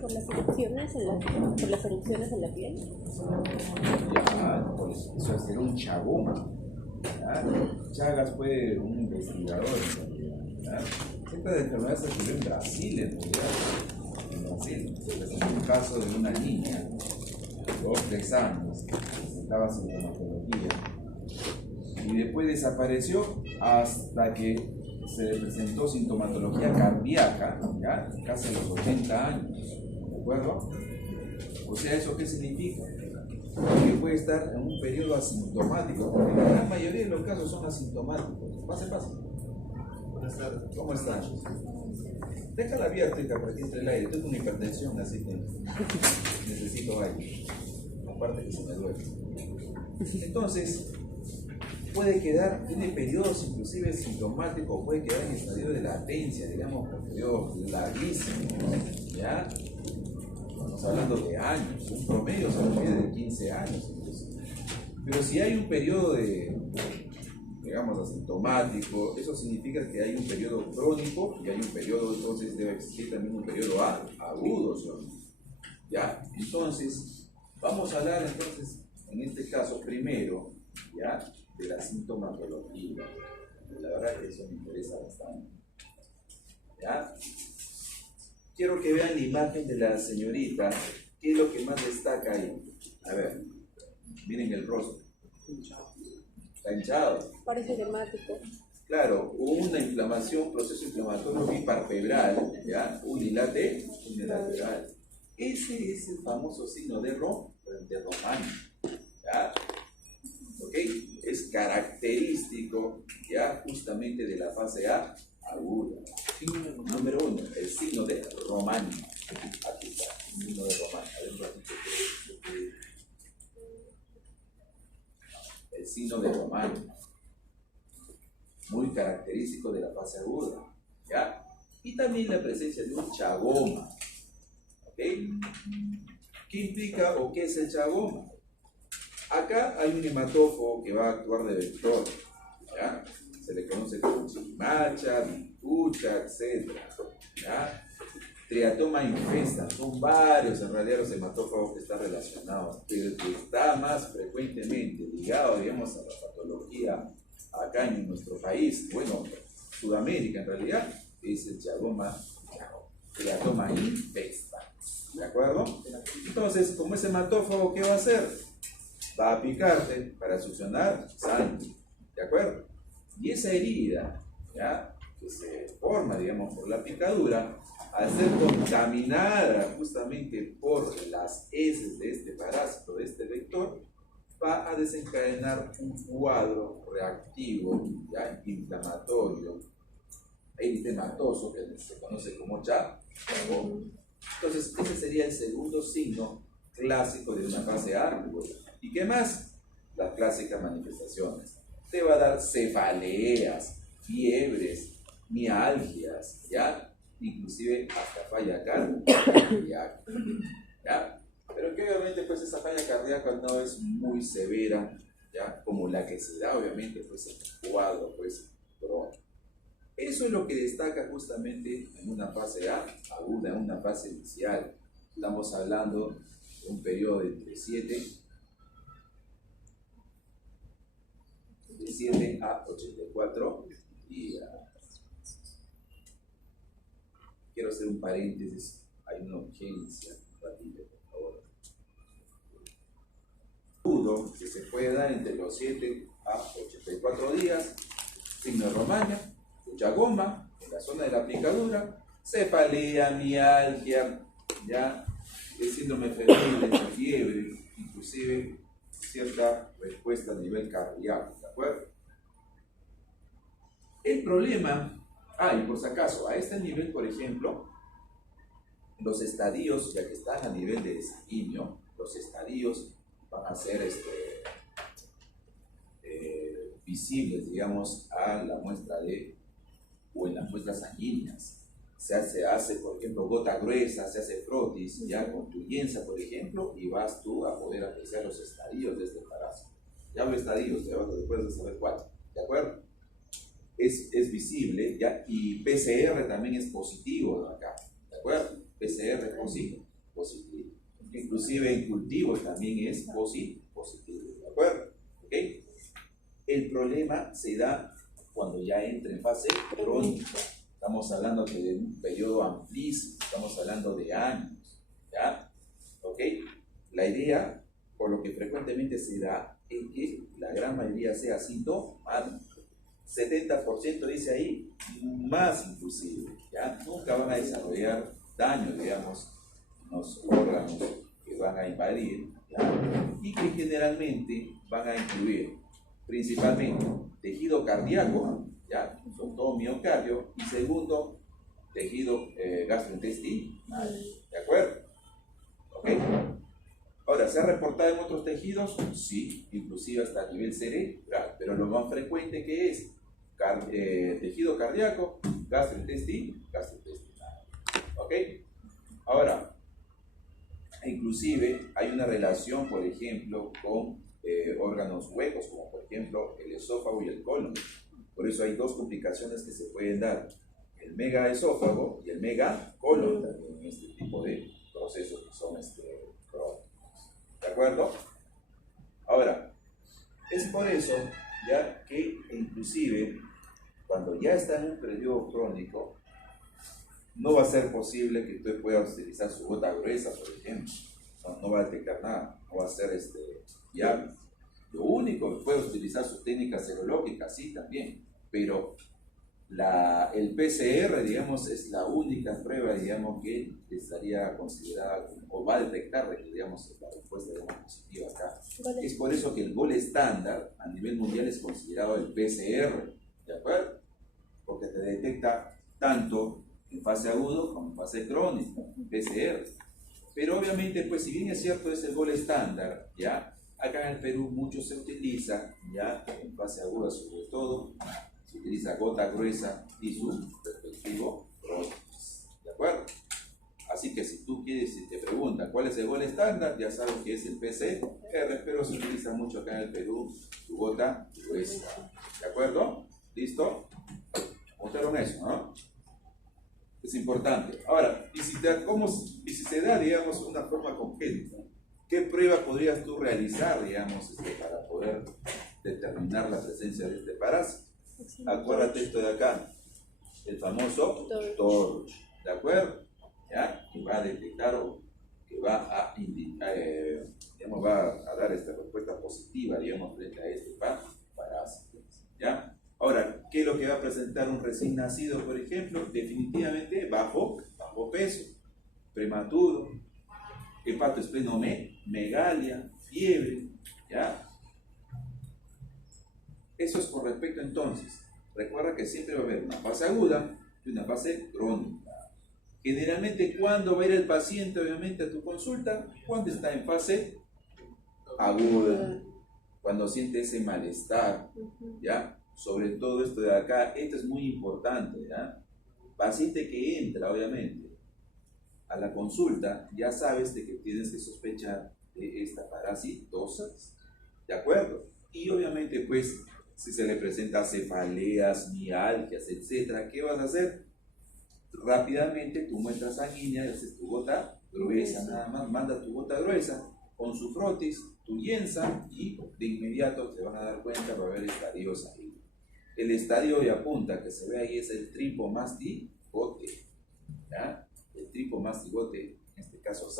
Por las erupciones en la piel. Ya, por eso es un chagoma. Chagas fue un investigador en realidad. Esta enfermedad se descubrió en Brasil, en realidad. En Brasil, se presentó un caso de una niña de 2 o 3 años que presentaba sintomatología y después desapareció hasta que se le presentó sintomatología cardíaca, ¿ya? Casi a los 80 años, ¿de acuerdo? O sea, ¿eso qué significa? Que puede estar en un periodo asintomático, porque la gran mayoría de los casos son asintomáticos. Pase. Buenas tardes. ¿Cómo están? Déjala abierta, hija, para que entre el aire. Tengo una hipertensión, así que necesito aire. Aparte que se me duele. Entonces, puede quedar, tiene periodos inclusive sintomáticos, puede quedar en estadio de latencia, digamos, por periodos larguísimos, ¿ya? Estamos hablando de años, un promedio se refiere de 15 años incluso. Pero si hay un periodo de, digamos, asintomático, eso significa que hay un periodo crónico y hay un periodo, entonces debe existir también un periodo agudo, ¿ya? Entonces, vamos a hablar entonces, en este caso, primero, ¿ya?, de la sintomatología. La verdad que eso me interesa bastante. ¿Ya? Quiero que vean la imagen de la señorita. ¿Qué es lo que más destaca ahí? A ver, miren el rostro. Está hinchado. Parece hemático. Claro, una inflamación, proceso inflamatorio biparpebral, ¿ya? Unilateral. Ese es el famoso signo de Román. ¿Ya? ¿Ok? Es característico, ya, justamente de la fase A aguda. Número 1, el signo de Román. Aquí está, el signo de Román. El signo de Román, muy característico de la fase aguda, ¿ya? Y también la presencia de un chagoma. ¿Ok? ¿Qué implica o qué es el chagoma? Acá hay un hematófago que va a actuar de vector, ¿ya? Se le conoce como chirimacha, vincucha, etc. ¿Ya? Triatoma infesta, son varios en realidad los hematófagos que están relacionados, pero el que está más frecuentemente ligado, digamos, a la patología acá en nuestro país, bueno, Sudamérica en realidad, es el triatoma infesta, ¿de acuerdo? Entonces, como es hematófago, ¿qué va a hacer? Va a picarte para succionar sangre, ¿de acuerdo? Y esa herida, ¿ya?, que se forma, digamos, por la picadura, al ser contaminada justamente por las heces de este parásito, de este vector, va a desencadenar un cuadro reactivo, ¿ya?, inflamatorio, eritematoso, que se conoce como chagoma. Entonces, ese sería el segundo signo clásico de una fase A. ¿Y qué más? Las clásicas manifestaciones. Te va a dar cefaleas, fiebres, mialgias, ¿ya? Inclusive hasta falla cardíaca, ¿ya? Pero que obviamente pues esa falla cardíaca no es muy severa, ¿ya?, como la que se da obviamente pues en el cuadro pues crónico. Eso es lo que destaca justamente en una fase A aguda, en una fase inicial. Estamos hablando de un periodo de entre 7 a 84 días. Quiero hacer un paréntesis, hay una urgencia, ratito, por favor. Agudo que se puede dar entre los 7 a 84 días, signo de Romaña, chagoma en la zona de la picadura, cefalea, mialgia, ya, el síndrome febril, fiebre, inclusive cierta respuesta a nivel cardíaco, ¿de acuerdo? El problema, y por si acaso, a este nivel, por ejemplo, los estadios, ya que están a nivel de sanguíneo, los estadios van a ser visibles, digamos, a la muestra o en las muestras sanguíneas. Se hace, por ejemplo, gota gruesa, se hace frotis, ya con tu lienza, por ejemplo, y vas tú a poder apreciar los estadios de este parásito. Ya hablo estadios, después de saber cuál, ¿de acuerdo? Es visible, ¿ya? Y PCR también es positivo acá, ¿de acuerdo? PCR positivo. Inclusive en cultivos también es positivo, ¿de acuerdo? ¿Ok? El problema se da cuando ya entra en fase crónica. Estamos hablando de un periodo amplísimo, estamos hablando de años, ¿ya? ¿Ok? La idea, por lo que frecuentemente se da, es que la gran mayoría sea asintomático. 70% dice ahí, más inclusive, ¿ya? Nunca van a desarrollar daño, digamos, en los órganos que van a invadir, ¿ya? Y que generalmente van a incluir principalmente tejido cardíaco, ¿ya? Sobre todo miocardio, y segundo, tejido gastrointestinal, ¿de acuerdo? ¿Ok? Ahora, ¿se ha reportado en otros tejidos? Sí, inclusive hasta a nivel cerebral, pero lo más frecuente que es tejido cardíaco, gastrointestinal. ¿Ok? Ahora, inclusive hay una relación, por ejemplo, con órganos huecos, como por ejemplo el esófago y el colon. Por eso hay dos complicaciones que se pueden dar, el megaesófago y el megacolon también en este tipo de procesos que son crónicos. ¿De acuerdo? Ahora, es por eso ya que inclusive cuando ya está en un periodo crónico, no va a ser posible que usted pueda utilizar su gota gruesa, por ejemplo. No va a detectar nada, no va a ser viable. Lo único que puede utilizar sus técnicas serológicas, sí, también, pero el PCR, digamos, es la única prueba, digamos, que estaría considerada o va a detectar, digamos, la respuesta, digamos, positiva acá. Es por eso que el gol estándar a nivel mundial es considerado el PCR, ¿de acuerdo? Porque te detecta tanto en fase agudo como en fase crónica, PCR. Pero obviamente, pues si bien es cierto es el gol estándar, ¿ya? Acá en el Perú mucho se utiliza, ya en fase aguda sobre todo, se utiliza gota gruesa y su respectivo prótesis, ¿de acuerdo? Así que si tú quieres, si te preguntan cuál es el gol estándar, ya sabes que es el PCR, pero se utiliza mucho acá en el Perú su gota gruesa, ¿de acuerdo? ¿Listo? Montaron eso, ¿no? Es importante. Ahora, y si se da, digamos, una forma congénita, ¿qué prueba podrías tú realizar, digamos, para poder determinar la presencia de este parásito? Acuérdate esto de acá, el famoso TORCH, ¿de acuerdo? ¿Ya? Que va a detectar o que va a indicar, digamos, va a dar esta respuesta positiva, digamos, frente a este parásito, ¿ya? Ahora, ¿qué es lo que va a presentar un recién nacido, por ejemplo? Definitivamente bajo peso, prematuro, hepatoesplenomegalia, fiebre, ¿ya? Eso es con respecto entonces. Recuerda que siempre va a haber una fase aguda y una fase crónica. Generalmente, ¿cuándo va a ir el paciente, obviamente, a tu consulta? Cuando está en fase aguda, cuando siente ese malestar, ¿ya? Sobre todo esto de acá, esto es muy importante, ¿ya? Paciente que entra, obviamente, a la consulta, ya sabes de que tienes que sospechar de esta parasitosis, ¿de acuerdo? Y obviamente, pues, si se le presenta cefaleas, mialgias, etcétera, ¿qué vas a hacer? Rápidamente tu muestra sanguínea, haces tu gota gruesa, nada más, manda tu gota gruesa con su frotis, tu lienza, y de inmediato te van a dar cuenta, va a haber estadios ahí. El estadio de apunta que se ve ahí es el tripomastigote, ¿ya? El tripomastigote, en este caso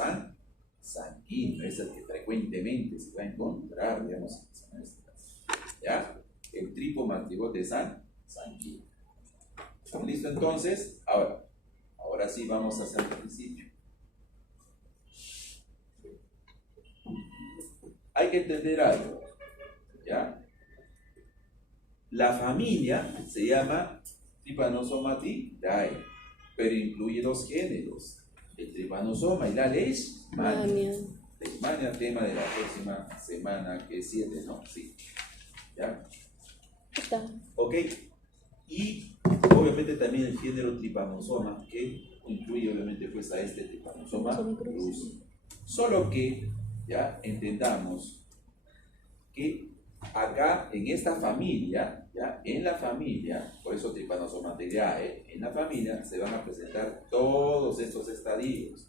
sanguíneo, es el que frecuentemente se va a encontrar, digamos, en este caso, ¿ya? El tripomastigote sanguíneo. ¿Estamos listos entonces? Ahora sí vamos a hacer el principio. Hay que entender algo, ¿ya? La familia se llama Trypanosomatidae, pero incluye dos géneros, el Trypanosoma y la Leishmania. Leishmania, tema de la próxima semana, que es 7, ¿no? Sí. ¿Ya? Está. Ok. Y obviamente también el género Trypanosoma, que incluye obviamente pues a este Trypanosoma cruz. Solo que ya entendamos que acá en esta familia, ¿ya? En la familia, por eso Trypanosomateidae, en la familia se van a presentar todos estos estadios,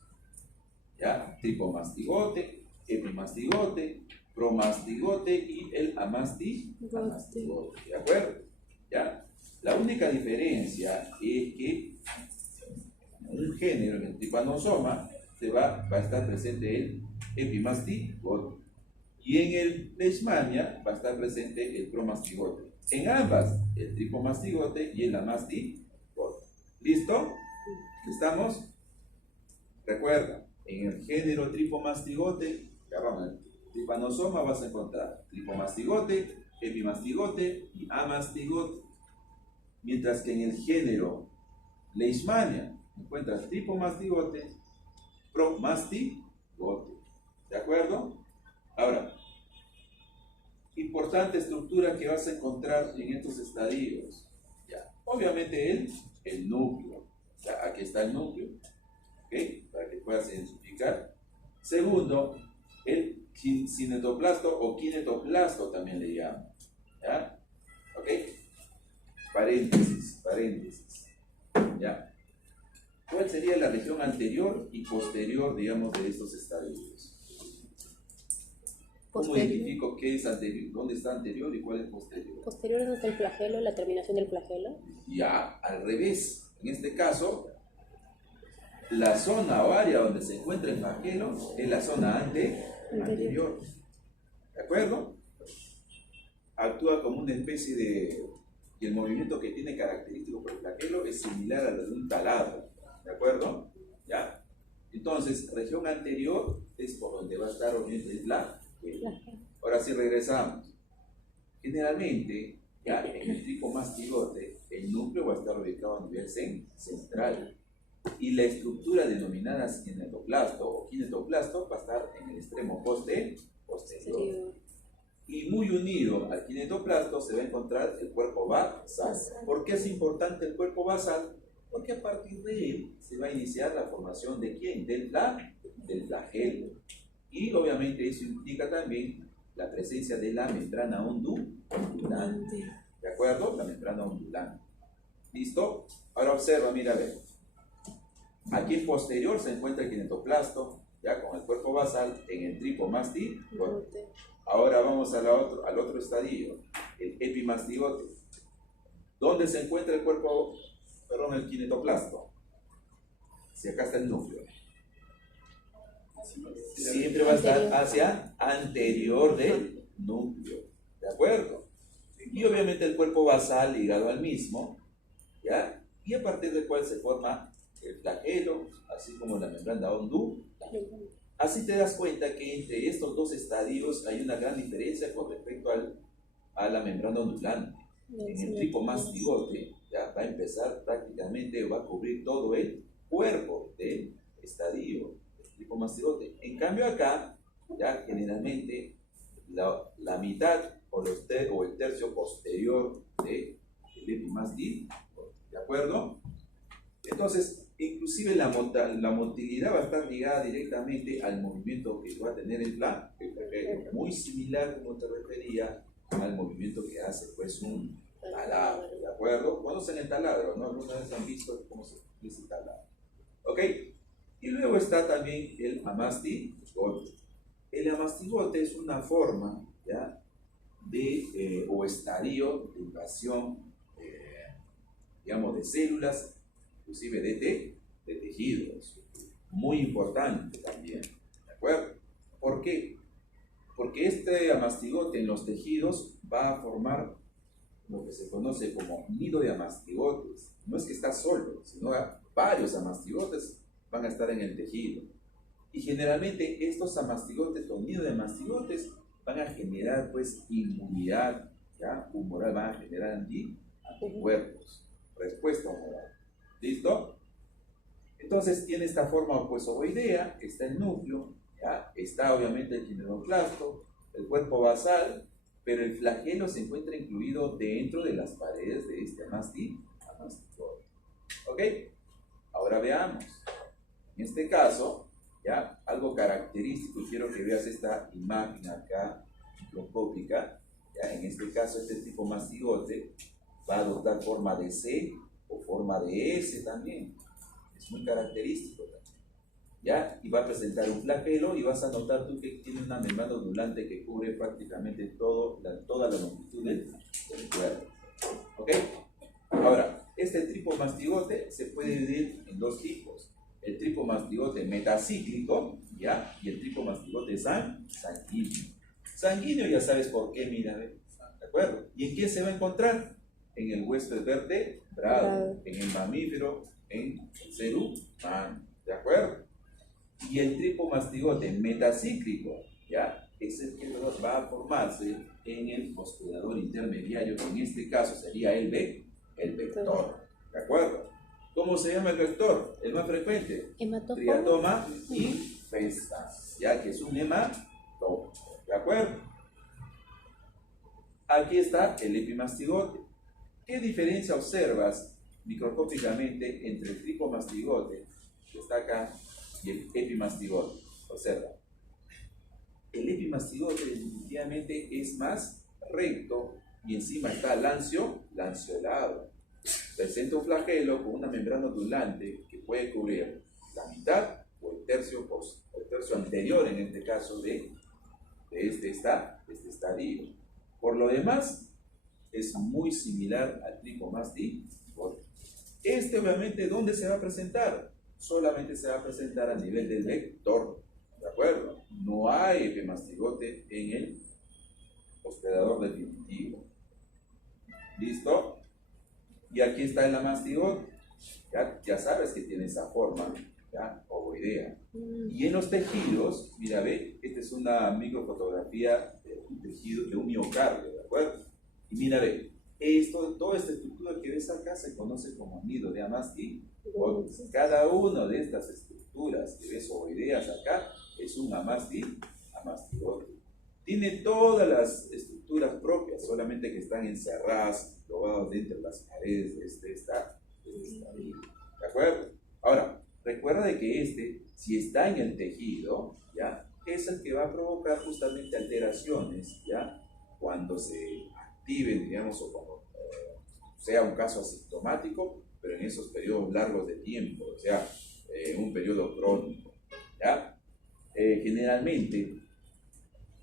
¿ya? Tripomastigote, epimastigote, promastigote y el amastigote, ¿de acuerdo? ¿Ya? La única diferencia es que en un género, en el Trypanosoma, va a estar presente el epimastigote. Y en el Leishmania va a estar presente el promastigote. En ambas, el tripomastigote y el amastigote. ¿Listo? ¿Estamos? Recuerda, en el género tripomastigote, el Trypanosoma vas a encontrar tripomastigote, epimastigote y amastigote. Mientras que en el género Leishmania encuentras tripomastigote, promastigote. ¿De acuerdo? Ahora, importante estructura que vas a encontrar en estos estadios. Ya. Obviamente el núcleo. Ya, aquí está el núcleo, ¿okay? Para que puedas identificar. Segundo, el cinetoplasto o kinetoplasto también le llaman. ¿Ya? ¿Ok? Paréntesis. ¿Ya? ¿Cuál sería la región anterior y posterior, digamos, de estos estadios? ¿Cómo identifico qué es anterior, dónde está anterior y cuál es posterior? Posterior es donde está el flagelo, la terminación del flagelo. Ya, al revés. En este caso, la zona o área donde se encuentra el flagelo es la zona anterior. ¿De acuerdo? Actúa como una especie de... Y el movimiento que tiene característico por el flagelo es similar al de un taladro. ¿De acuerdo? ¿Ya? Entonces, región anterior es por donde va a estar obviamente el flagelo. Ahora sí regresamos. Generalmente, ya en el tripomastigote, el núcleo va a estar ubicado a nivel central y la estructura denominada cinetoplasto o kinetoplasto va a estar en el extremo posterior. Y muy unido al kinetoplasto se va a encontrar el cuerpo basal. ¿Por qué es importante el cuerpo basal? Porque a partir de él se va a iniciar la formación de ¿quién? Del flagelo. Y obviamente eso implica también la presencia de la membrana ondulante. ¿De acuerdo? La membrana ondulante. ¿Listo? Ahora observa, mira, a ver. Aquí en posterior se encuentra el kinetoplasto, ya con el cuerpo basal en el tripomastigote. Ahora vamos al otro estadio, el epimastigote. ¿Dónde se encuentra el cuerpo, el kinetoplasto? Si acá está el núcleo. Siempre va a estar hacia anterior del núcleo, ¿de acuerdo? Y obviamente el cuerpo basal ligado al mismo, ¿ya? Y a partir del cual se forma el flagelo, así como la membrana ondulante. Así te das cuenta que entre estos dos estadios hay una gran diferencia con respecto a la membrana ondulante. En el tripomastigote, ya va a empezar prácticamente, va a cubrir todo el cuerpo del estadio tripomastigote. En cambio acá, ya generalmente la mitad o el tercio posterior del epimastigote, ¿de acuerdo? Entonces, inclusive la motilidad va a estar ligada directamente al movimiento que va a tener el flagelo, muy similar, como te refería, al movimiento que hace pues un taladro, ¿de acuerdo? Conocen el taladro, ¿no? Alguna vez han visto cómo se utiliza el taladro. ¿Ok? Y luego está también el amastigote. El amastigote es una forma, ¿ya? O estadio de invasión, digamos, de células, inclusive de tejidos. Muy importante también, ¿de acuerdo? ¿Por qué? Porque este amastigote en los tejidos va a formar lo que se conoce como nido de amastigotes. No es que está solo, sino varios amastigotes van a estar en el tejido. Y generalmente estos amastigotes o nido de amastigotes van a generar pues inmunidad, ¿ya? Humoral, van a generar anticuerpos, respuesta humoral. ¿Listo? Entonces tiene esta forma pues ovoidea, está el núcleo, ¿ya? Está obviamente el kinetoplasto, el cuerpo basal, pero el flagelo se encuentra incluido dentro de las paredes de este amastigote. ¿Ok? Ahora veamos. En este caso, ya algo característico, y quiero que veas esta imagen acá, microscópica, Ya, en este caso, este tipo mastigote va a adoptar forma de C o forma de S también. Es muy característico también. ¿Ya? Y va a presentar un flagelo y vas a notar tú que tiene una membrana ondulante que cubre prácticamente toda la longitud del cuerpo. ¿Ok? Ahora, este tripomastigote se puede dividir en dos tipos. El tripomastigote metacíclico, ¿ya? Y el tripomastigote sanguíneo. Sanguíneo ya sabes por qué, mira, ¿de acuerdo? ¿Y en quién se va a encontrar? En el huésped vertebrado, en el mamífero, en el ser humano, ¿de acuerdo? Y el tripomastigote metacíclico, ¿ya? Es el que va a formarse en el hospedador intermediario, que en este caso sería el vector, ¿de acuerdo? ¿Cómo se llama el vector? El más frecuente, triatoma infesta, ya que es un hematófago, ¿de acuerdo? Aquí está el epimastigote. ¿Qué diferencia observas microscópicamente entre el tripomastigote, que está acá, y el epimastigote? Observa. El epimastigote definitivamente es más recto y encima está lanceolado. Presenta un flagelo con una membrana ondulante que puede cubrir la mitad o el tercio anterior, en este caso, de este estadio. Por lo demás, es muy similar al tripomastigote. Este, obviamente, ¿dónde se va a presentar? Solamente se va a presentar a nivel del vector, ¿de acuerdo? No hay epimastigote en el hospedador definitivo. ¿Listo? Y aquí está el amastigote. Ya sabes que tiene esa forma, ¿ya? Ovoidea. Y en los tejidos, mira, ve, esta es una microfotografía de un tejido, de un miocardio, ¿de acuerdo? Y mira, ve, toda esta estructura que ves acá se conoce como nido de amastigote. Cada una de estas estructuras que ves ovoideas acá es un amastigote. Tiene todas las estructuras propias, solamente que están encerradas, logrados dentro de las paredes de este estadio. ¿De acuerdo? Ahora, recuerda de que si está en el tejido, ¿ya? Es el que va a provocar justamente alteraciones, ¿ya? Cuando se activen, digamos, o cuando sea un caso asintomático, pero en esos periodos largos de tiempo, o sea, un periodo crónico, ¿ya? Generalmente,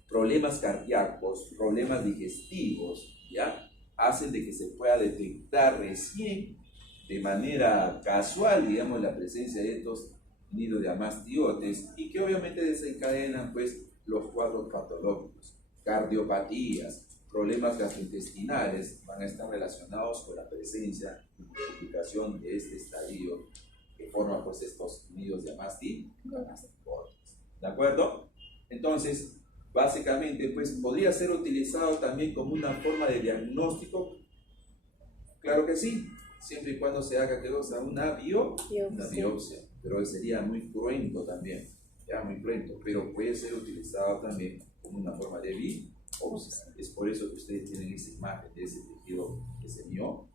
problemas cardíacos, problemas digestivos, ¿ya? Hacen de que se pueda detectar recién, de manera casual, digamos, la presencia de estos nidos de amastigotes y que obviamente desencadenan, pues, los cuadros patológicos, cardiopatías, problemas gastrointestinales van a estar relacionados con la presencia y multiplicación de este estadio que forma, pues, estos nidos de amastigotes. ¿De acuerdo? Entonces, básicamente, pues, podría ser utilizado también como una forma de diagnóstico. Claro que sí, siempre y cuando se haga una biopsia, pero sería muy cruento también, ya muy cruento, pero puede ser utilizado también como una forma de biopsia. Es por eso que ustedes tienen esa imagen de ese tejido que se mió.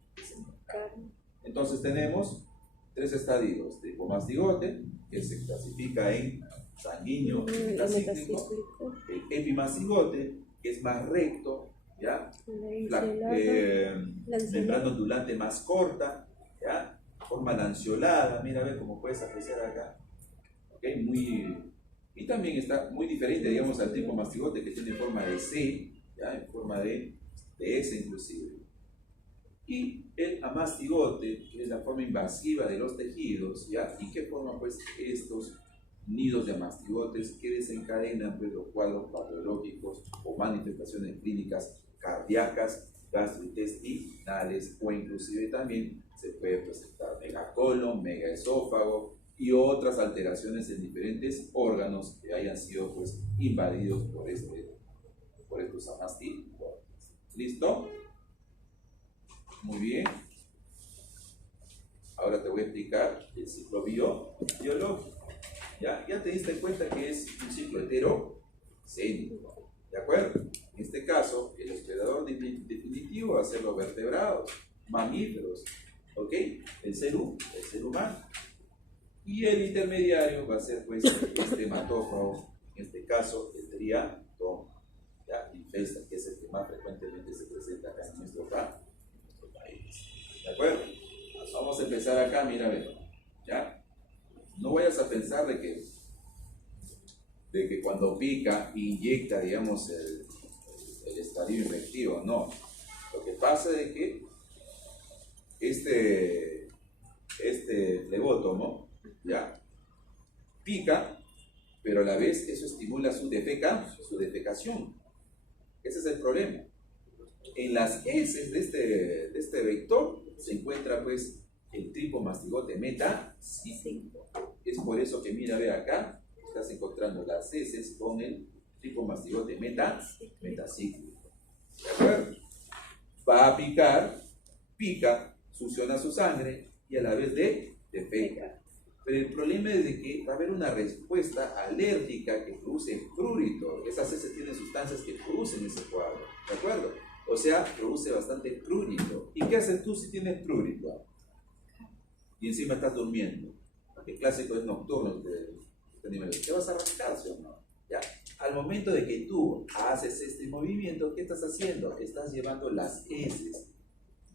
Entonces tenemos tres estadios: tripomastigote, que se clasifica en sanguíneo, metacíclico, el epimastigote, que es más recto, ¿ya? Membrana ondulante más corta, ¿ya? Forma lanceolada, mira, a ver cómo puedes apreciar acá, ¿okay? Y también está muy diferente, digamos, al tripomastigote, que tiene forma de C, ¿ya? En forma de S inclusive. Y el amastigote, que es la forma invasiva de los tejidos, ¿ya? Y que forma, pues, estos nidos de amastigotes que desencadenan, pues, los cuadros patológicos o manifestaciones clínicas cardíacas, gastrointestinales, o inclusive también se puede presentar megacolon, megaesófago y otras alteraciones en diferentes órganos que hayan sido, pues, invadidos por estos amastigotes. ¿Listo? Muy bien. Ahora te voy a explicar el ciclo biológico. ¿Ya? Ya te diste cuenta que es un ciclo heterocéntrico, ¿de acuerdo? En este caso, el hospedador definitivo va a ser los vertebrados, mamíferos, ¿ok? El ser humano. Y el intermediario va a ser, pues, este hematófago, en este caso, el triatoma. ¿ya? Infesta, que es el que más frecuentemente se presenta acá en nuestro país. ¿De acuerdo? Vamos a empezar acá, mira, a ver, ¿ya? No vayas a pensar de que cuando pica, inyecta, digamos, el estadio infectivo, no. Lo que pasa es que este flebótomo, ¿ya? Pica, pero a la vez eso estimula su defecación. Ese es el problema. En las heces de este vector se encuentra pues el tripomastigote metacíclico. Es por eso que mira, ve acá, estás encontrando las heces con el tripomastigote metacíclico. ¿De acuerdo? Va a pica, succiona su sangre y a la vez defeca. Pero el problema es de que va a haber una respuesta alérgica que produce prurito. Esas heces tienen sustancias que producen ese cuadro, ¿de acuerdo? O sea, produce bastante prurito. ¿Y qué haces tú si tienes prurito? Y encima estás durmiendo. El clásico es nocturno este nivel. ¿Te vas a rascar, sí o no? ¿Ya? Al momento de que tú haces este movimiento, ¿qué estás haciendo? Estás llevando las heces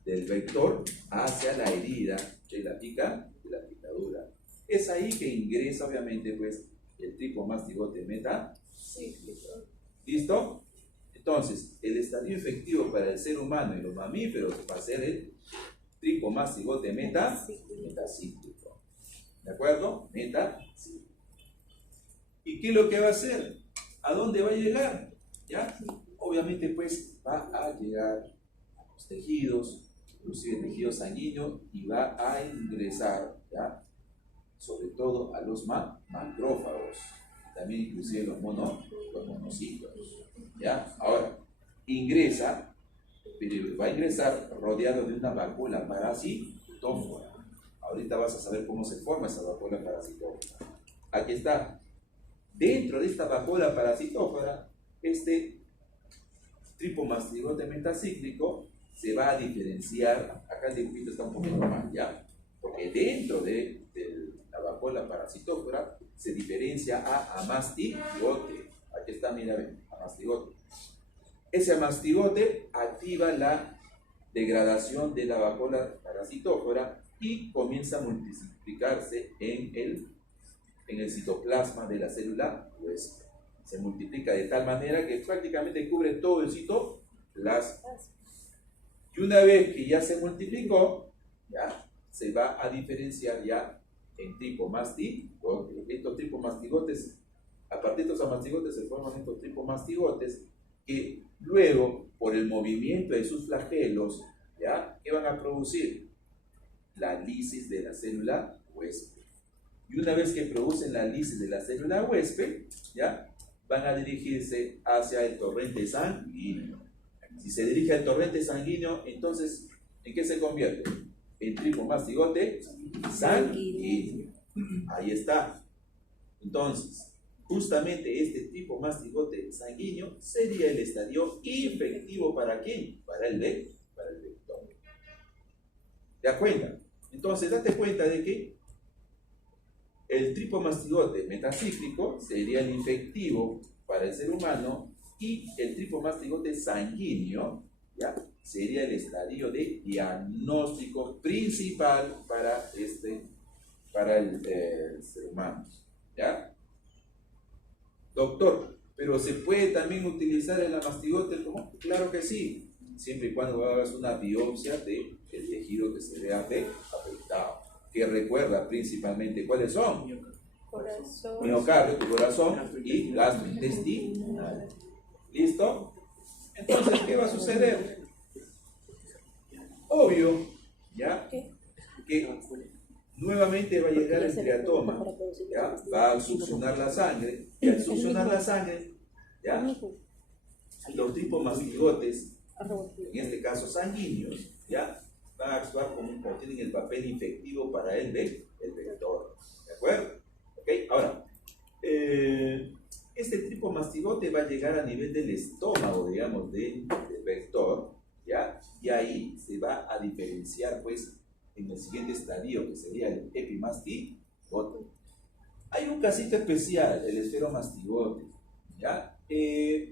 del vector hacia la herida de la picadura. Es ahí que ingresa, obviamente, pues, el tripomastigote metacíclico. ¿Listo? Entonces, el estadio infectivo para el ser humano y los mamíferos va a ser el tripomastigote metacíclico. ¿De acuerdo? Metacíclico. ¿Y qué es lo que va a hacer? ¿A dónde va a llegar? ¿Ya? Obviamente, pues, va a llegar a los tejidos, inclusive tejido sanguíneo, y va a ingresar, ¿ya? Sobre todo a los macrófagos, también inclusive los monocitos, ¿ya? Ahora, ingresa, pero va a ingresar rodeado de una vacuola parasitófora. Ahorita vas a saber cómo se forma esa vacuola parasitófora. Aquí está. Dentro de esta vacuola parasitófora, este tripomastigote metacíclico se va a diferenciar. Acá el dibujito está un poquito mal, ¿ya? Porque dentro de la vacuola parasitófora se diferencia a amastigote. Aquí está, mira, ven, amastigote. Ese amastigote activa la degradación de la vacuola parasitófora y comienza a multiplicarse en el citoplasma de la célula huésped. Se multiplica de tal manera que prácticamente cubre todo el citoplasma. Y una vez que ya se multiplicó, ya se va a diferenciar ya en tripomastigotes. Estos tripomastigotes, a partir de estos amastigotes se forman estos tripomastigotes que luego, por el movimiento de sus flagelos, ¿ya? ¿Qué van a producir? La lisis de la célula huésped. Y una vez que producen la lisis de la célula huésped, ¿ya? Van a dirigirse hacia el torrente sanguíneo. Si se dirige al torrente sanguíneo, entonces, ¿en qué se convierte? En tripomastigote sanguíneo. Ahí está. Entonces, justamente este tripomastigote sanguíneo sería el estadio infectivo ¿para quién? Para el vector. ¿Te das cuenta? Entonces, date cuenta de que el tripomastigote metacíclico sería el infectivo para el ser humano y el tripomastigote sanguíneo, ¿ya? Sería el estadio de diagnóstico principal para el ser humano, ¿ya? Doctor, ¿pero se puede también utilizar el amastigote? ¿Cómo? Claro que sí, siempre y cuando hagas una biopsia del tejido que se vea afectado, que recuerda principalmente cuáles son: corazón, miocardio, tu corazón, y gastrointestinal. ¿Listo? Entonces, ¿qué va a suceder? Obvio, ¿ya? Que nuevamente va a llegar el triatoma, ¿ya? Va a succionar la sangre, y al succionar la sangre, ¿ya? Los tripomastigotes, en este caso sanguíneos, ¿ya? Van a actuar como tienen el papel infectivo para el vector, ¿de acuerdo? ¿Ok? Ahora, este tripomastigote va a llegar a nivel del estómago, digamos, del vector, ¿ya? Y ahí se va a diferenciar, pues, en el siguiente estadio, que sería el epimastigote. Hay un casito especial, el esferomastigote, ¿ya?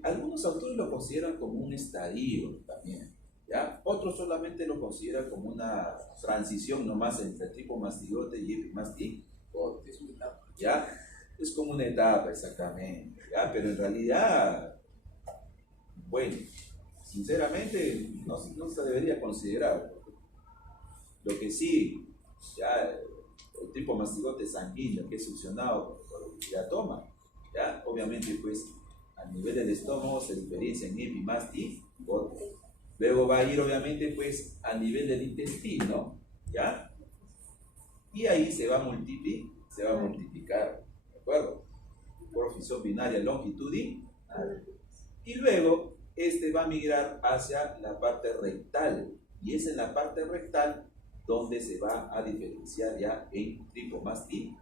Algunos autores lo consideran como un estadio también, ¿ya? Otros solamente lo consideran como una transición nomás entre tripomastigote y epimastigote, ¿ya? Es como una etapa exactamente, ¿ya? Pero en realidad, bueno, sinceramente no se debería considerar. Lo que sí, ya el tripomastigote sanguíneo que es succionado por el teratoma, ya obviamente pues a nivel del estómago se diferencia en epimastigote. Luego va a ir obviamente pues a nivel del intestino, ¿ya? Y ahí se va a multiplicar, ¿de acuerdo? Por fisión binaria longitudinal. Y luego este va a migrar hacia la parte rectal, y es en la parte rectal donde se va a diferenciar ya en tripomastigote.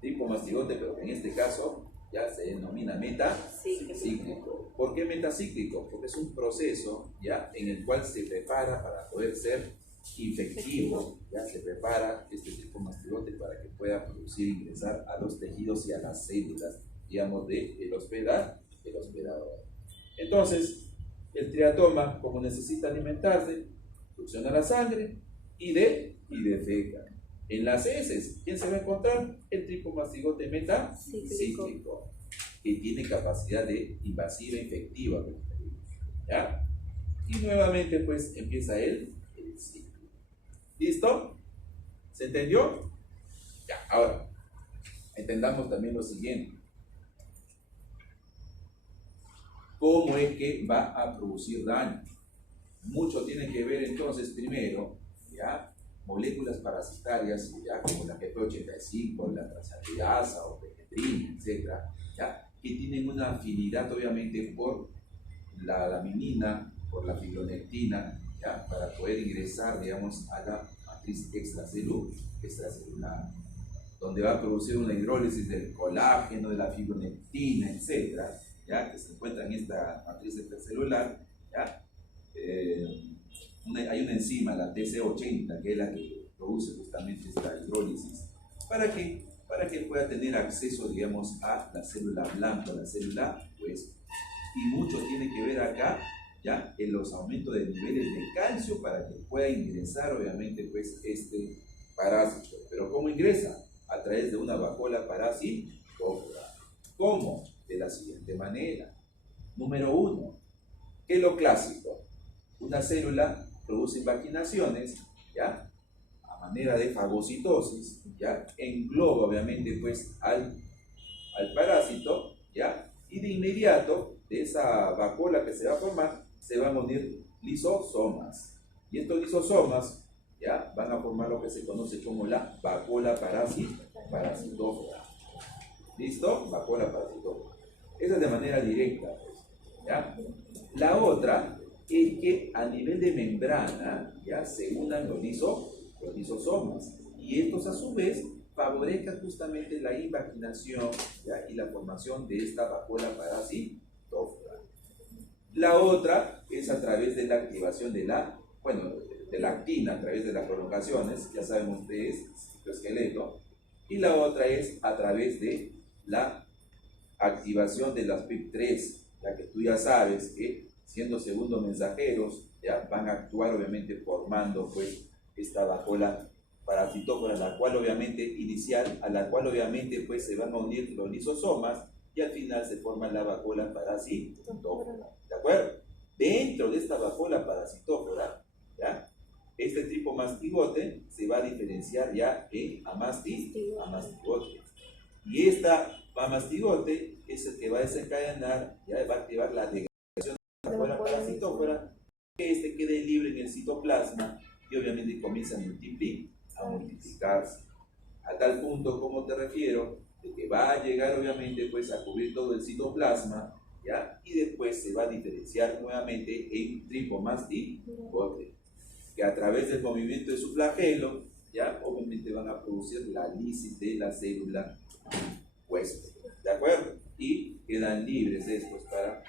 Tripomastigote, pero en este caso ya se denomina metacíclico. ¿Por qué metacíclico? Porque es un proceso ya en el cual se prepara para poder ser infectivo, ya se prepara este tripomastigote para que pueda producir, ingresar a los tejidos y a las células, digamos, del hospedador. Entonces, el triatoma, como necesita alimentarse, succiona la sangre y defeca. En las heces, ¿quién se va a encontrar? El tripomastigote metacíclico, que tiene capacidad de invasiva infectiva, ¿ya? Y nuevamente, pues, empieza el ciclo. ¿Listo? ¿Se entendió? Ya, ahora, entendamos también lo siguiente. ¿Cómo es que va a producir daño? Mucho tiene que ver entonces, primero, ¿ya? Moléculas parasitarias, ¿ya? Como la GP85, la transaminasa o penetrina, etcétera, ¿ya? Que tienen una afinidad obviamente por la laminina, por la fibronectina, ¿ya? Para poder ingresar, digamos, a la matriz extracelular, donde va a producir una hidrólisis del colágeno, de la fibronectina, etcétera, ¿ya? Que se encuentra en esta matriz extracelular, ¿ya? Hay una enzima, la TC80, que es la que produce justamente esta hidrólisis. ¿Para qué? Para que pueda tener acceso, digamos, a la célula blanca, a la célula hueso. Y mucho tiene que ver acá, ya, en los aumentos de niveles de calcio para que pueda ingresar, obviamente, pues, este parásito. ¿Pero cómo ingresa? A través de una vacuola parasitófora. ¿Cómo? De la siguiente manera. Número 1. ¿Qué es lo clásico? Una célula produce invaginaciones, ¿ya? A manera de fagocitosis, ¿ya? Engloba, obviamente, pues, al parásito, ¿ya? Y de inmediato, de esa vacuola que se va a formar, se van a unir lisosomas. Y estos lisosomas, ¿ya? Van a formar lo que se conoce como la vacuola parasitófora. ¿Listo? Vacuola parasitófora. Esa es de manera directa, pues, ¿ya? La otra es que a nivel de membrana, ¿ya? Se unan los lisosomas. Y estos a su vez favorezcan justamente la invaginación, ¿ya? Y la formación de esta vacuola parasitófora. La otra es a través de la activación de la actina, a través de las prolongaciones, ya saben ustedes, citoesqueleto. Y la otra es a través de la activación de las PIP3, ya que tú ya sabes que siendo segundos mensajeros, ya van a actuar obviamente formando pues esta vacuola parasitófora, a la cual obviamente pues se van a unir los lisosomas y al final se forma la vacuola parasitófora, ¿de acuerdo? Dentro de esta vacuola parasitófora, ¿ya? Este tripomastigote se va a diferenciar ya en amastigote. Y esta amastigote es el que va a desencadenar, ya va a activar la degradación de la vacuola parasitófora, que este quede libre en el citoplasma y obviamente comienza a multiplicarse. A tal punto, como te refiero, de que va a llegar obviamente pues a cubrir todo el citoplasma, ¿ya? Y después se va a diferenciar nuevamente en tripomastigote, que a través del movimiento de su flagelo, ¿ya? Obviamente van a producir la lisis de la célula huésped, ¿de acuerdo? Y quedan libres después para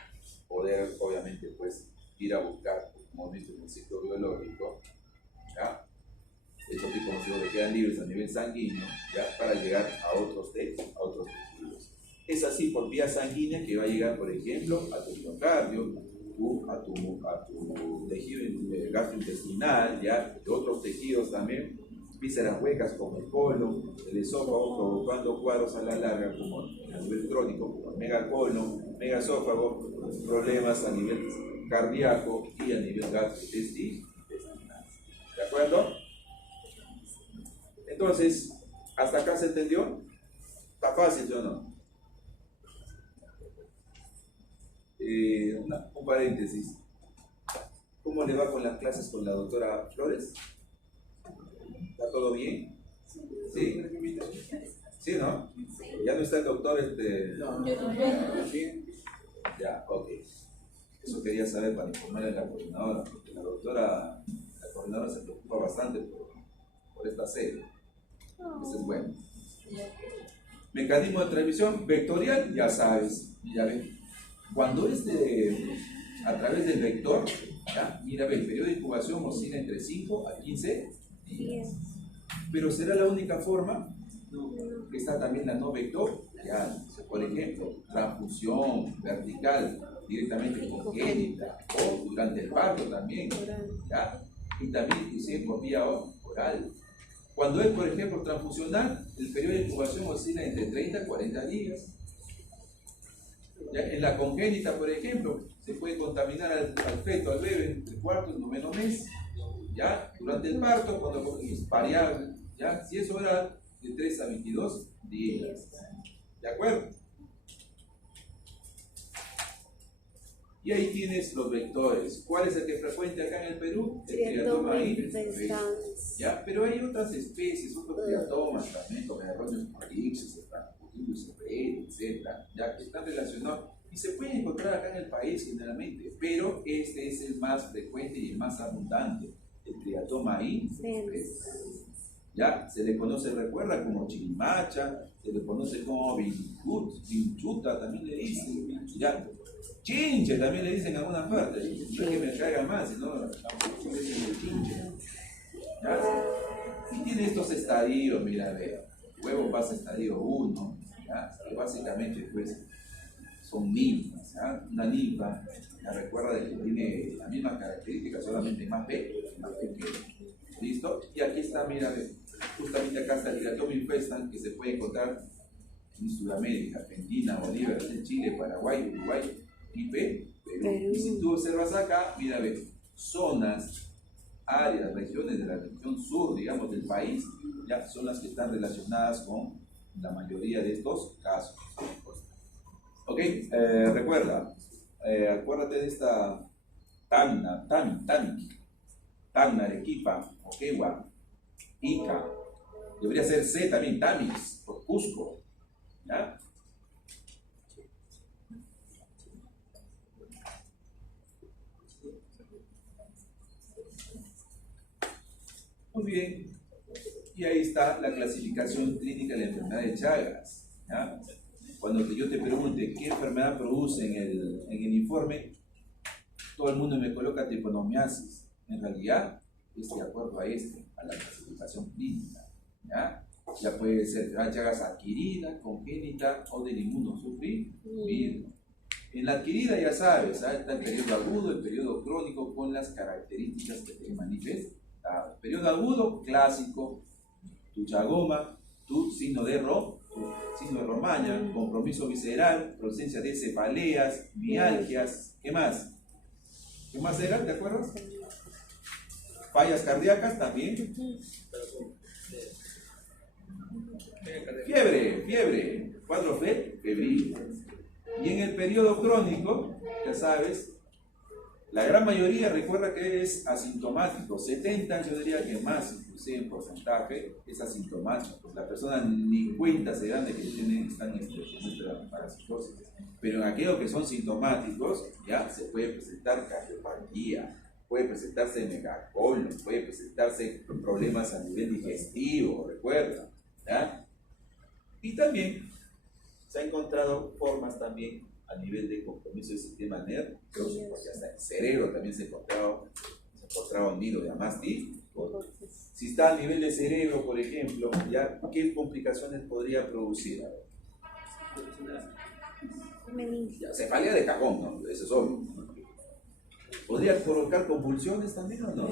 poder, obviamente, pues, ir a buscar, como visto en el ciclo biológico, ¿ya? Estos tipos de quedan libres a nivel sanguíneo, ¿ya? Para llegar a otros tejidos. Es así por vía sanguínea que va a llegar, por ejemplo, a tu miocardio, a tu tejido gastrointestinal, ¿ya? De otros tejidos también, vísceras huecas como el colon, el esófago, provocando cuadros a la larga como a nivel crónico, como el megacolon, megaesófago, problemas a nivel cardíaco y a nivel gastrointestinal. ¿De acuerdo? Entonces, ¿hasta acá se entendió? ¿Está fácil, o no? Un paréntesis. ¿Cómo le va con las clases con la doctora Flores? ¿Está todo bien? ¿Sí? ¿Sí, no? ¿Ya no está el doctor No. ¿Sí? Ya, ok. Eso quería saber para informarle a la coordinadora, porque la coordinadora se preocupa bastante por esta serie. Eso es bueno. Mecanismo de transmisión vectorial, ya sabes, ya ven. Cuando es a través del vector, ¿ya? Mira, el periodo de incubación oscila entre 5 a 15 días. Pero será la única forma, que está también la no vectorial. Por ejemplo, transfusión vertical, directamente congénita, o durante el parto también, ¿ya? Y también inclusive por vía oral. Cuando es, por ejemplo, transfusional, el periodo de incubación oscila entre 30 a 40 días. ¿Ya? En la congénita, por ejemplo, se puede contaminar al feto, al bebé, entre el cuarto y el noveno mes. ¿Ya? Durante el parto, cuando es variable, ¿ya? Si es oral, de 3 a 22 días. ¿De acuerdo? Y ahí tienes los vectores. ¿Cuál es el que frecuente acá en el Perú? El triatoma infestans. ¿Ya? Pero hay otras especies, otros triatomas también, como el Erronius polipsis, el Francotius, etc., ya que están relacionados y se pueden encontrar acá en el país generalmente, pero este es el más frecuente y el más abundante, el triatoma infestans. Ya se le conoce, recuerda, como chirimacha, se le conoce como vinchuta, también le dicen, ya. Chinche también le dicen en algunas partes, no es que me caiga más, sino tampoco le dicen el chinche. ¿Ya? Y tiene estos estadios, mira, ve, huevo pasa estadio 1, ¿ya? Que básicamente pues son ninfas, ¿ya? Una ninfa, ya recuerda de que tiene las mismas características, solamente más pequeño. ¿Listo? Y aquí está, mira, ve, justamente acá está el triatoma infestans que se puede encontrar en Sudamérica, Argentina, Bolivia, Chile, Paraguay, Uruguay y Perú. Y si tú observas acá, mira, ve, zonas, áreas, regiones de la región sur, digamos, del país, ya son las que están relacionadas con la mayoría de estos casos. Ok, recuerda, acuérdate de esta Tacna, Arequipa, Moquegua, Ica, debería ser C también, Tamis, por Cusco, ¿ya? Muy bien, y ahí está la clasificación clínica de la enfermedad de Chagas, ¿ya? Cuando yo te pregunte qué enfermedad produce en el informe, todo el mundo me coloca triponomiasis. En realidad, es de acuerdo a la clasificación clínica, ¿ya? Ya puede ser Chagas adquirida, congénita o del inmunosuprimido. En la adquirida ya sabes, ¿sabes? Está el periodo agudo, el periodo crónico con las características que te manifiestan. Periodo agudo, clásico, tu chagoma, tu signo de Romaña, compromiso visceral, presencia de cefaleas, mialgias, ¿qué más? ¿Qué más era? ¿Te acuerdas? Fallas cardíacas también. Fiebre, cuadro febril. Y en el periodo crónico, ya sabes, la gran mayoría recuerda que es asintomático, 70 yo diría que más, inclusive en porcentaje, es asintomático. La persona ni cuenta se dan de que están en parasitosis. Pero en aquellos que son sintomáticos, ya se puede presentar cardiopatía, puede presentarse megacolon, puede presentarse problemas a nivel digestivo, recuerda, ¿ya? Y también se han encontrado formas también a nivel de compromiso del sistema nervioso, porque hasta el cerebro también se encontraba hundido de Amastis. Si está a nivel de cerebro, por ejemplo, ¿ya qué complicaciones podría producir? Ya, cefalea de cajón, ¿no? Eso es obvio. ¿Podría provocar convulsiones también o no?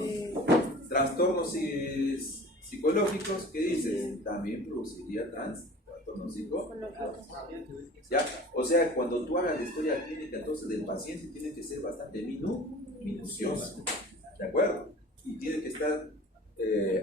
Trastornos psicológicos, ¿qué dices? También produciría trastornos psicológicos. ¿Ya? O sea, cuando tú hagas la historia clínica entonces del paciente tiene que ser bastante minuciosa, ¿de acuerdo? Y tiene que estar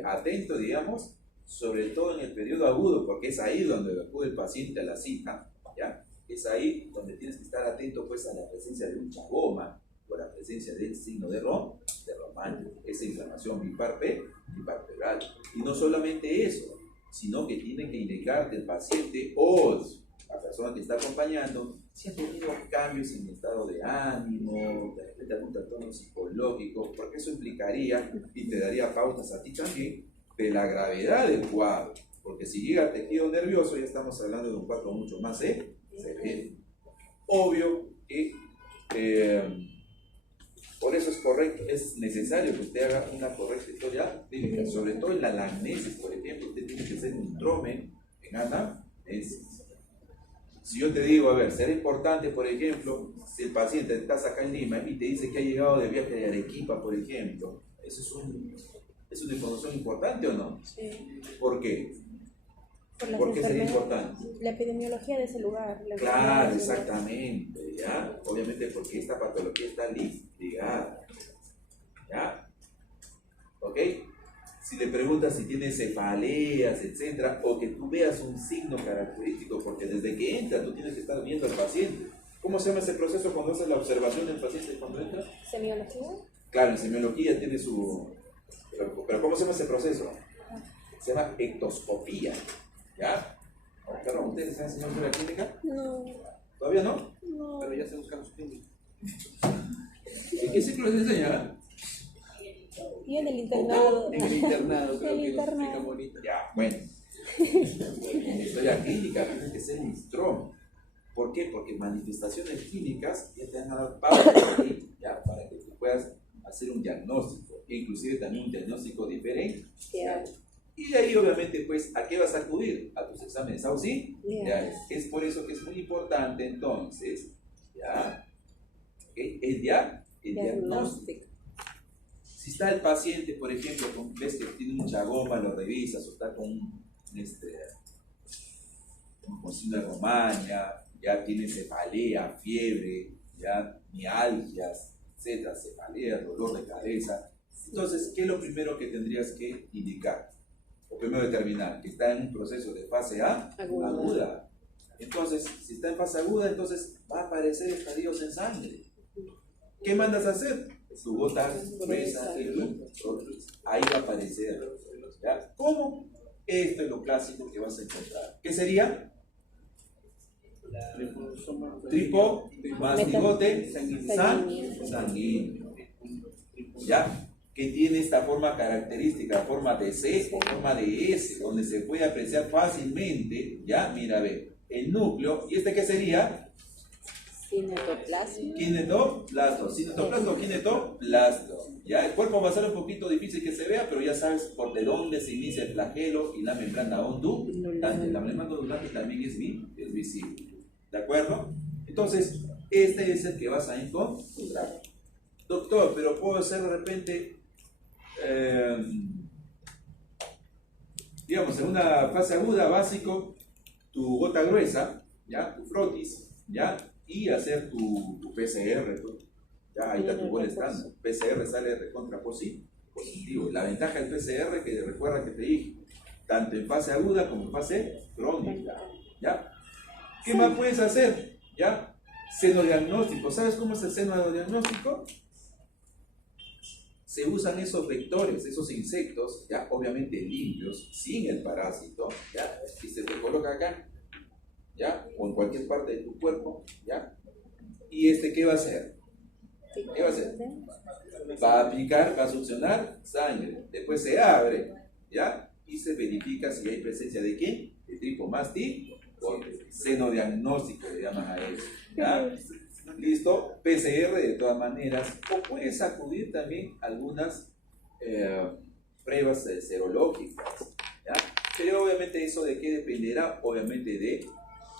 atento, digamos, sobre todo en el periodo agudo, porque es ahí donde acude el paciente a la cita, ¿ya? Es ahí donde tienes que estar atento pues a la presencia de un chagoma o a la presencia del signo de Roman, esa inflamación biparpebral. Y no solamente eso, sino que tiene que indicarte el paciente o la persona que está acompañando si ha tenido cambios en el estado de ánimo, de repente algún trastorno psicológico, porque eso implicaría y te daría pautas a ti también de la gravedad del cuadro, porque si llega al tejido nervioso ya estamos hablando de un cuadro mucho más severo. Obvio que por eso es necesario que usted haga una correcta historia clínica, sobre todo en la anamnesis, por ejemplo, usted tiene que hacer un intromen en anamnesis. Si yo te digo, a ver, será importante, por ejemplo, si el paciente está acá en Lima y te dice que ha llegado de viaje de Arequipa, por ejemplo, ¿eso es una información importante o no? Sí. ¿Por qué? ¿Por qué sería importante? La epidemiología de ese lugar. Claro, exactamente, ¿ya? Obviamente porque esta patología está ligada, ¿ya? ¿Ok? Si le preguntas si tiene cefaleas, etcétera, o que tú veas un signo característico, porque desde que entra tú tienes que estar viendo al paciente. ¿Cómo se llama ese proceso cuando haces la observación del paciente cuando entra? ¿Semiología? Claro, en semiología tiene su... Pero ¿cómo se llama ese proceso? Se llama ectoscopía, ¿ya? Perdón, ¿ustedes están enseñando la clínica? No. ¿Todavía no? No. Pero ya se buscan su clínica. ¿En qué ciclo les enseñan? Y en el internado. En el internado, creo El que nos internado. explica bonito. Ya, bueno. En la historia clínica tiene que ser un strong. ¿Por qué? Porque manifestaciones clínicas ya te van a dar pautas aquí, ya, para que tú puedas hacer un diagnóstico, e inclusive también un diagnóstico diferente. ¿Ya? Y de ahí, obviamente, pues, ¿a qué vas a acudir? A tus exámenes auxiliares. Es por eso que es muy importante, entonces, ¿ya? ¿Okay? El diagnóstico. Si está el paciente, por ejemplo, ves que tiene un chagoma, lo revisas, o está con síndrome de Romaña, ya tiene cefalea, fiebre, ya mialgias, etcétera, cefalea, dolor de cabeza. Entonces, ¿qué es lo primero que tendrías que indicar? O primero determinar que está en un proceso de fase aguda. Entonces, si está en fase aguda, entonces va a aparecer estadios en sangre. ¿Qué mandas a hacer? Tu gota gruesa y ahí va a aparecer. ¿Ya? ¿Cómo? Esto es lo clásico que vas a encontrar. ¿Qué sería? Tripomastigote sanguíneo. ¿Ya? Que tiene esta forma característica, forma de C o forma de S, donde se puede apreciar fácilmente, ¿ya? Mira, a ver, el núcleo, ¿y este qué sería? Cinetoplasma. Cinetoplasto, kinetoplasto. Ya, el cuerpo va a ser un poquito difícil que se vea, pero ya sabes por de dónde se inicia el flagelo y la membrana ondulante. La membrana ondulante también es visible. ¿De acuerdo? Entonces, este es el que vas a encontrar. Doctor, pero puedo ser de repente, digamos, en una fase aguda, básico, tu gota gruesa, ¿ya? Tu frotis, ¿ya? Y hacer tu PCR, ya ahí está tu buen estándar. PCR sale recontra positivo. La ventaja del PCR, que recuerda que te dije, tanto en fase aguda como en fase crónica, ¿ya? ¿Qué más puedes hacer? ¿Ya? Senodiagnóstico. ¿Sabes cómo es el senodiagnóstico? Se usan esos vectores, esos insectos, ya obviamente limpios, sin el parásito, ¿ya? Y se te coloca acá, ¿ya? O en cualquier parte de tu cuerpo, ¿ya? ¿Y qué va a hacer? ¿Qué va a hacer? Va a picar, va a succionar sangre. Después se abre, ¿ya? Y se verifica si hay presencia de ¿quién? De tripomastigote. Senodiagnóstico le llaman a eso, ¿ya? Listo, PCR de todas maneras, o puedes acudir también a algunas pruebas serológicas, ¿ya? Pero obviamente eso de qué dependerá, obviamente de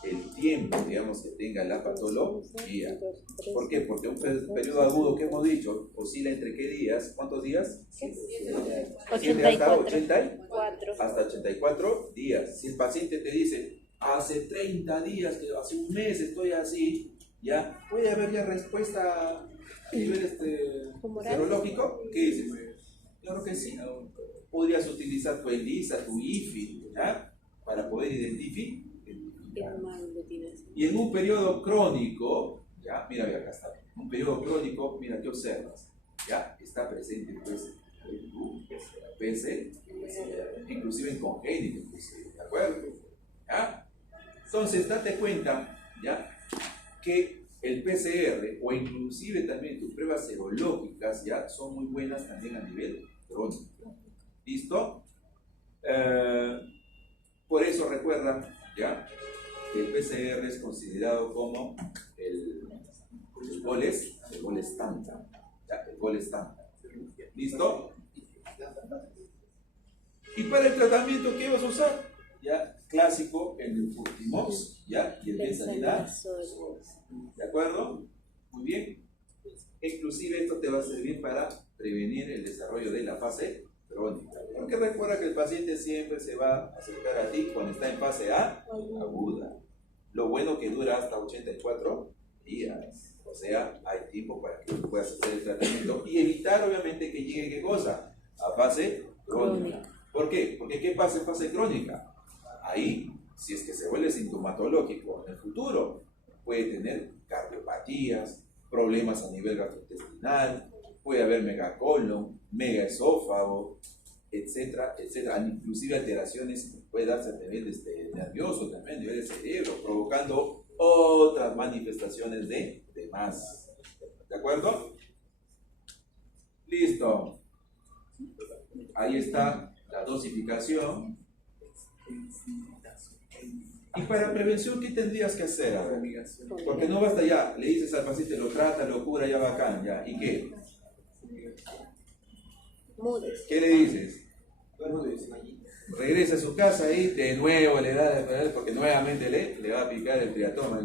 el tiempo, digamos, que tenga la patología. ¿Por qué? Porque un periodo agudo que hemos dicho oscila entre qué días, ¿cuántos días? 7 hasta 84. hasta 84 días. Si el paciente te dice, hace 30 días, hace un mes estoy así, ya puede haber ya respuesta a nivel serológico. ¿Qué dices? Claro que sí. Podrías utilizar tu ELISA, tu IFI, ¿ya? Para poder identificar. Y en un periodo crónico, ya, mira, acá está. Un periodo crónico, mira, ¿qué observas? Ya está presente, pues, el PC, inclusive en congénito, ¿de acuerdo? ¿Ya? Entonces, date cuenta, ¿ya? Que el PCR o inclusive también tus pruebas serológicas ya son muy buenas también a nivel crónico. ¿Listo? Por eso recuerda, ¿ya? Que el PCR es considerado como el gol estándar. ¿Ya? El gol estándar. ¿Listo? Y para el tratamiento, ¿qué vas a usar? Ya, clásico, el Furtimox, ¿ya? Y el Benzalidazol. ¿De acuerdo? Muy bien. Inclusive esto te va a servir para prevenir el desarrollo de la fase crónica. Porque recuerda que el paciente siempre se va a acercar a ti cuando está en fase aguda. Lo bueno que dura hasta 84 días. O sea, hay tiempo para que puedas hacer el tratamiento y evitar obviamente que llegue, ¿qué cosa? A fase crónica. ¿Por qué? Porque ¿qué pasa en fase crónica? Ahí, si es que se vuelve sintomatológico en el futuro, puede tener cardiopatías, problemas a nivel gastrointestinal, puede haber megacolon, megaesófago, etcétera, etcétera. Inclusive alteraciones puede darse a nivel nervioso, también a nivel del cerebro, provocando otras manifestaciones de más. ¿De acuerdo? Listo. Ahí está la dosificación. Y para prevención, ¿qué tendrías que hacer? A ver, porque no basta ya, le dices al paciente, lo trata, lo cura, ya bacán, ya. ¿Y qué? ¿Qué le dices? Regresa a su casa y de nuevo le da, porque nuevamente le va a picar el triatoma.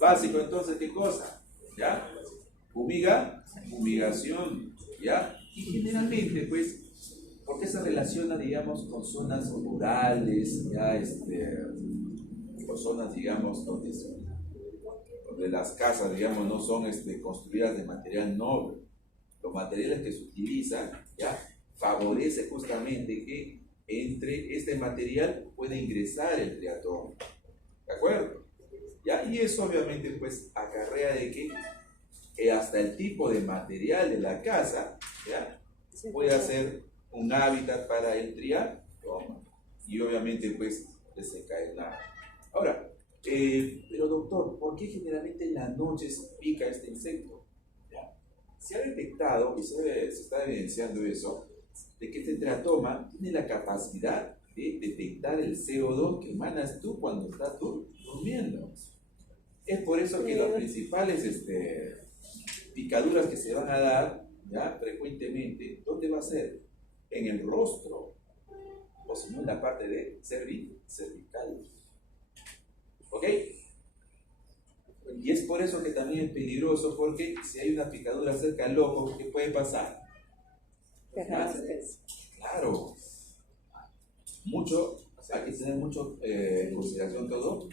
Básico, entonces, ¿qué cosa? ¿Ya? Fumigación, ¿ya? Y generalmente, pues, porque se relaciona, digamos, con zonas rurales, ya, o zonas, digamos, donde las casas, digamos, no son construidas de material noble. Los materiales que se utilizan, ya, favorece justamente que entre este material pueda ingresar el triatoma. ¿De acuerdo? ¿Ya? Y eso obviamente, pues, acarrea de que hasta el tipo de material de la casa, ¿ya? Puede ser un hábitat para el triatoma y obviamente pues desencadenar. Ahora, pero doctor, ¿por qué generalmente en las noches pica este insecto? ¿Ya? Se ha detectado y se está evidenciando eso, de que este triatoma tiene la capacidad de detectar el CO2 que emanas tú cuando estás tú durmiendo. Es por eso que las principales picaduras que se van a dar, ya, frecuentemente, ¿dónde va a ser? En el rostro, o si no en la parte de cervical. ¿Ok? Y es por eso que también es peligroso, porque si hay una picadura cerca al ojo, ¿qué puede pasar? Claro. Hay que tener mucho en consideración todo.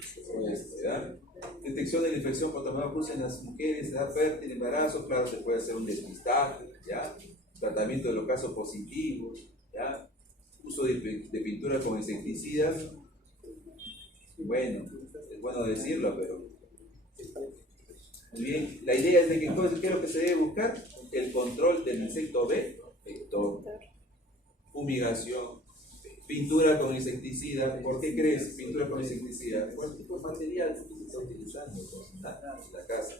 Detección de la infección por tomografía en las mujeres, edad fértil, embarazo, claro, se puede hacer un despistaje, ¿ya? Tratamiento de los casos positivos, ¿ya? Uso de pintura con insecticidas. Bueno, es bueno decirlo, pero muy bien. La idea es de que entonces, ¿qué es lo que se debe buscar? El control del insecto vector, fumigación, pintura con insecticida. ¿Por qué crees pintura con insecticida? ¿Cuál tipo de material se está utilizando en la casa?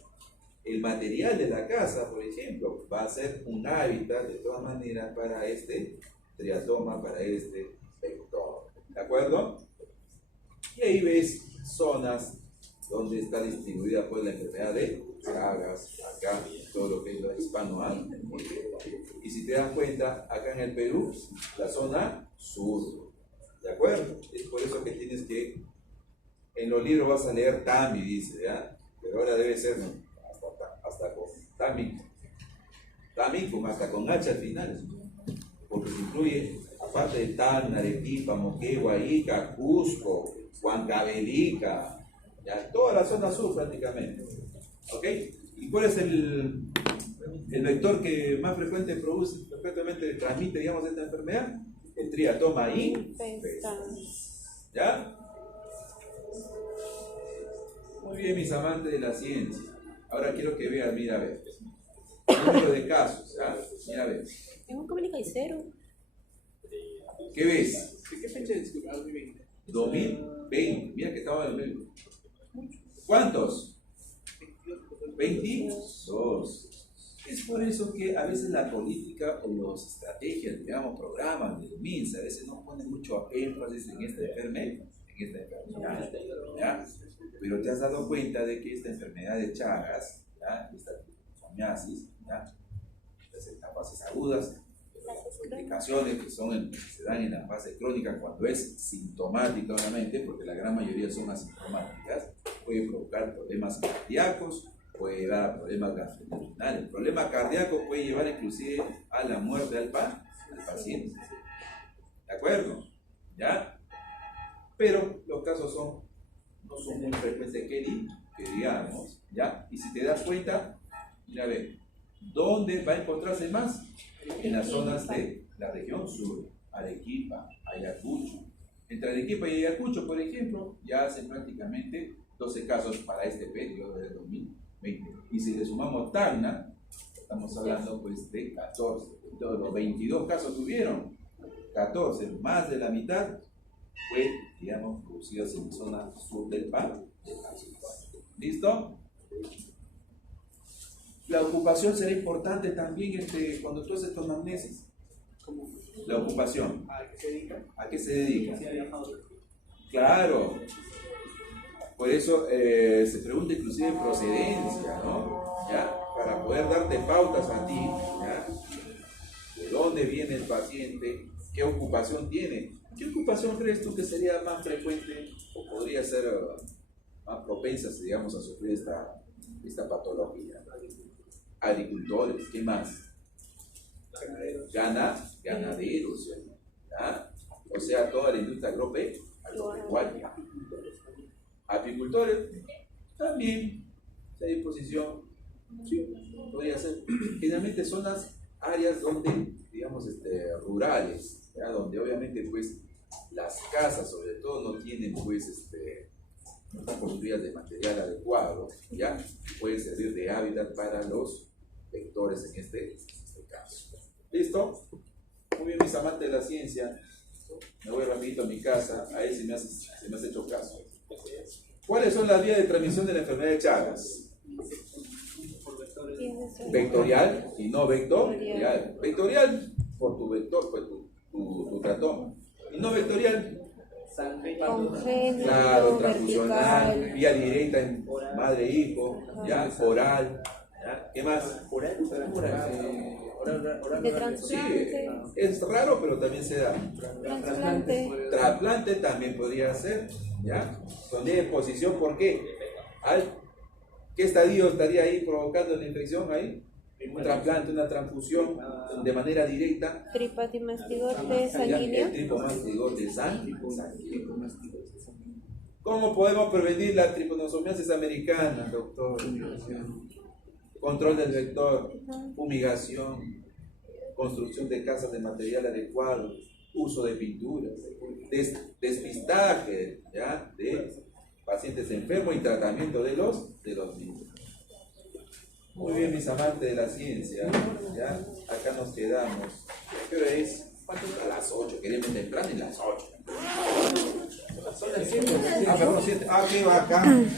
El material de la casa, por ejemplo, va a ser un hábitat de todas maneras para este triatoma, para este vector. ¿De acuerdo? Y ahí ves zonas donde está distribuida pues la enfermedad de Chagas, acá, todo lo que es la hispanoamérica. Y si te das cuenta, acá en el Perú, la zona sur. ¿De acuerdo? Es por eso que tienes que En los libros vas a leer TAMI, dice, ¿ya? Pero ahora debe ser hasta con TAMI, hasta con H al final, porque se incluye, aparte de Tacna, Arequipa, Moquegua, Ica, Cusco, Huancavelica, ya, toda la zona sur prácticamente. ¿Ok? ¿Y cuál es el vector que más frecuentemente transmite, digamos, esta enfermedad? El triatoma infestans. ¿Ya? Muy bien, mis amantes de la ciencia. Ahora quiero que vean, mira, a ver. Número de casos, ¿ya? Mira, a ver. Tengo que y cero. ¿Qué ves? ¿De qué fecha es? 2020. 2020. Mira que estaba en 2020. ¿Cuántos? 22. Es por eso que a veces la política o las estrategias, digamos, programas del MINSA, a veces no ponen mucho énfasis en esta enfermedad. ¿Ya? Pero te has dado cuenta de que esta enfermedad de Chagas, ¿ya? Esta tricomiasis, ¿ya? Las fases agudas, las complicaciones que se dan en la fase crónica cuando es sintomática, obviamente, porque la gran mayoría son asintomáticas, puede provocar problemas cardíacos, puede dar problemas gastrointestinales. El problema cardíaco puede llevar inclusive a la muerte del paciente. ¿De acuerdo? ¿Ya? Pero los casos no son muy frecuentes que digamos, ¿ya? Y si te das cuenta, mira a ver, ¿dónde va a encontrarse más? En las zonas de la región sur, Arequipa, Ayacucho. Entre Arequipa y Ayacucho, por ejemplo, ya hacen prácticamente 12 casos para este periodo de 2020. Y si le sumamos Tacna, estamos hablando pues de 14. Entonces, los 22 casos tuvieron, 14, más de la mitad, fue, digamos, producidos en la zona sur del país. ¿Listo? La ocupación será importante también cuando tú haces tu anamnesis. La ocupación. ¿A qué se dedica? ¿A qué se dedica? ¿Si ha viajado? Claro. Por eso se pregunta inclusive procedencia, ¿no? ¿Ya? Para poder darte pautas a ti, ¿ya? ¿De dónde viene el paciente? ¿Qué ocupación tiene? ¿Qué ocupación crees tú que sería más frecuente o podría ser más propensa, digamos, a sufrir esta patología? Agricultores, ¿qué más? Ganaderos, ¿ya? O sea, toda la industria agropecuaria. Apicultores, también, a disposición, sí, podría ser. Generalmente son las áreas donde, digamos, rurales, ¿ya? Donde obviamente pues las casas sobre todo no tienen pues no están construidas de material adecuado, ya pueden servir de hábitat para los vectores en este caso. ¿Listo? Muy bien, mis amantes de la ciencia, me voy rapidito a mi casa, a ver si me has hecho caso. ¿Cuáles son las vías de transmisión de la enfermedad de Chagas? Vectorial y no vectorial. Vectorial por tu vector, pues tu tratoma. Y no vectorial, Congénito, claro, transfusional, vertical, vía directa en madre-hijo, ya, oral, ¿ya? ¿Qué más? de trasplante, Sí, es raro, pero también se da. trasplante, Trasplante también podría ser, ¿ya? Donde hay posición, ¿por qué? ¿Qué estadio estaría ahí provocando la infección ahí? Un trasplante, una transfusión de manera directa. tripatimastigote El sanguíneo, tripomastigote sanguíneo. ¿Cómo podemos prevenir la tripanosomiasis americana, doctor? Control del vector, fumigación, construcción de casas de material adecuado, uso de pinturas, despistaje, ¿ya? De pacientes enfermos y tratamiento de los mismos. Muy bien, mis amantes de la ciencia, ¿ya? Acá nos quedamos. ¿Qué hora es? A las 8, queremos temprano en las 8. Son las 7. Ah, perdón, 7. Ah, qué bacán.